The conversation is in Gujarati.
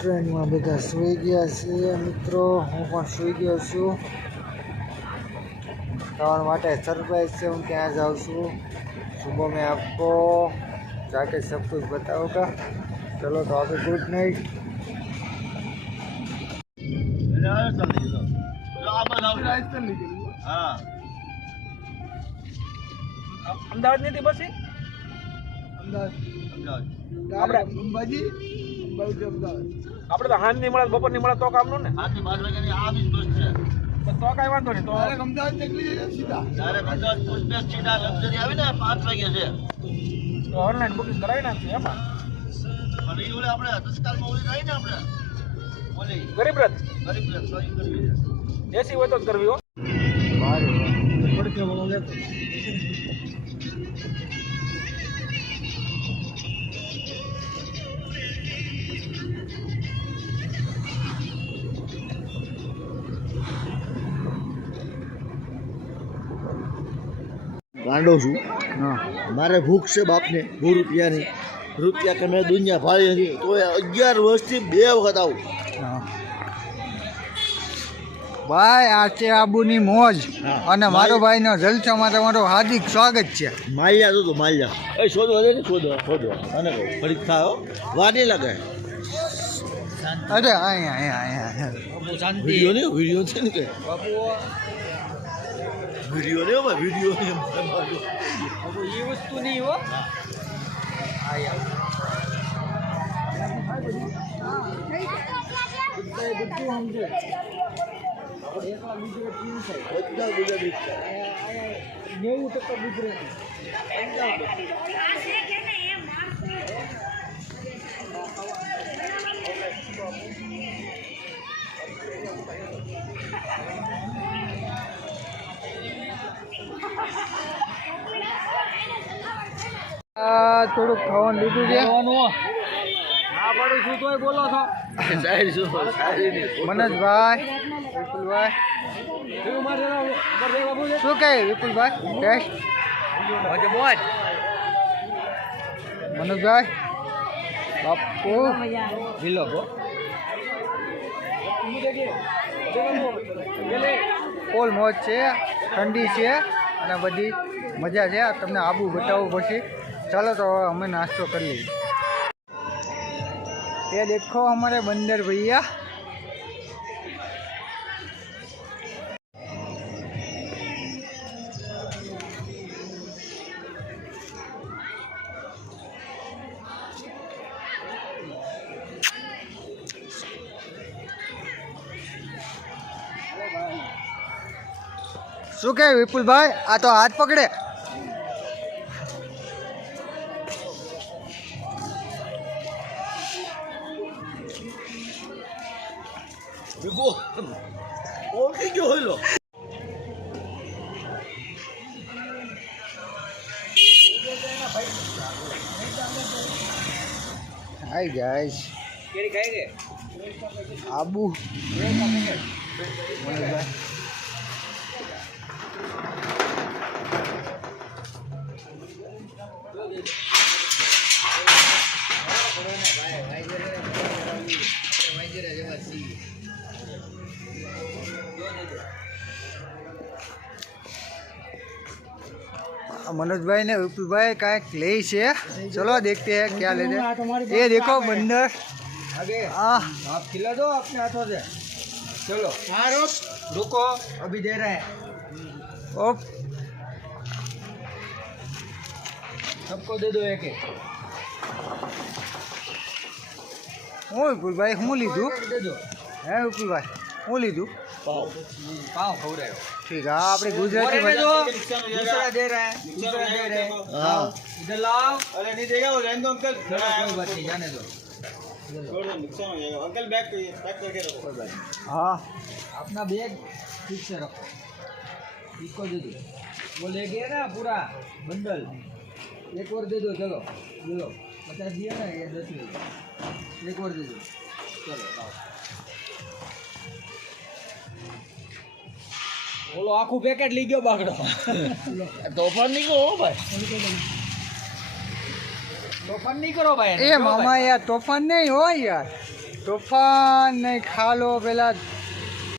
ટ્રેનમાં બધા સૂઈ ગયા છીએ મિત્રો. હું પણ સૂઈ ગયો છું. તમારા માટે સરપ્રાઈઝ છે હું ક્યાં જાઉં છું. સુબહ મેં જાકે जाके કુછ कुछ बताओगा चलो तो आप गुड नाइट અમદાવાદની પછી? બસ અમદાવાદ. અમદાવાદ. આપણે અંબાજી? આપણે તો હાનની મળે બપોરની મળે તો કામનું ને? બાર વાગ્યાની આ બી બસ છે. તો તો કાંઈ વાંધો નહીં તો અમદાવાદ નીકળી જઈએ સીધા. જ્યારે અમદાવાદ પુષ્પેશ સીધા લક્ઝરી આવી ને પાંચ વાગે છે. ઓનલાઈન બુકિંગ કરાવી નાખીએ એમાં. પણ એ ઓલે આપણે તત્કાલમાં ઓલી ને આપણે? ઓલી ગરીબ રથ. ગરીબ રથ સોરી કરવી છે હોય તો જ કરવી હો. ગાંડો છું. મારે ભૂખ છે બાપને ભૂ રૂપિયાની. રૂપિયા કે મેં દુનિયા ભાળી નથી તો એ અગિયાર વર્ષથી બે વખત આવું. ભાઈ આ છે આબુની મોજ. અને મારો ભાઈનો જલસામાં તમારું હાર્દિક સ્વાગત છે. માલ્યા તો માલ્યા. એ શોધો અરે શોધો શોધો અને ફરી ખાઓ વાડી લાગે અરે અહીંયા અહીંયા અહીંયા. વીડિયો નહીં વીડિયો છે ને કે? વીડિયો ને ભાઈ વીડિયો ને એ વસ્તુ નહીં હો બધા ગુજરાતી. નેવું ટકા ગુજરાતી થોડુંક ખાવાનું લીધું છે. મનોજભાઈ વિપુલભાઈ. શું કહે વિપુલભાઈ? ટેસ્ટ? મનોજભાઈ? બાપુ. ઢીલો ગો ફૂલ મોજ છે ઠંડી છે અને બધી મજા છે. તમને આબુ બતાવવું પછી. ચાલો તો હવે અમે નાસ્તો કરી લઈએ ये देखो हमारे बंदर भैया શું કે વિપુલભાઈ આ તો હાથ પકડે ભેગો ઓળખી ગયો હોયલો. હાય ગાઈસ કેરી ખાઈ રે આબુ. મનોજભાઈ मनोज ने विपुल भाई का एक ले से चलो देखते हैं क्या लेते हैं ये देखो बंदर आगे आह आप खिला दो अपने हाथों से चलो रुको अभी दे रहे हैं ઓપ सबको दे दो एक एक હું વિપુલભાઈ હું લીધું दे दो હે વિપુલભાઈ હું લીધું पाव पाव खो रहे हो ठीक है अपने गुजराती में जो दूसरा दे रहा है दूसरा दे रहे हां इधर लाओ अरे नहीं देगा वो रहने दो अंकल कोई बात नहीं जाने दो छोड़ दो नुकसान हो जाएगा अंकल बैग पैक करके रखो कोई बात नहीं हां अपना बैग ठीक से रखो इसको दे दो वो ले गया ना पूरा बंडल एक और दे दो चलो ले लो पचास दिया ना ये दस ले लो एक और दे दो चलो लाओ બોલો આખું પેકેટ લઈ ગયો બાકડો તોફાન નહીં કહો ભાઈ. તોફાન નહીં કરો ભાઈ. એ મામા યાર તોફાન નહીં હોય યાર. તોફાન નહીં ખાલો પેલા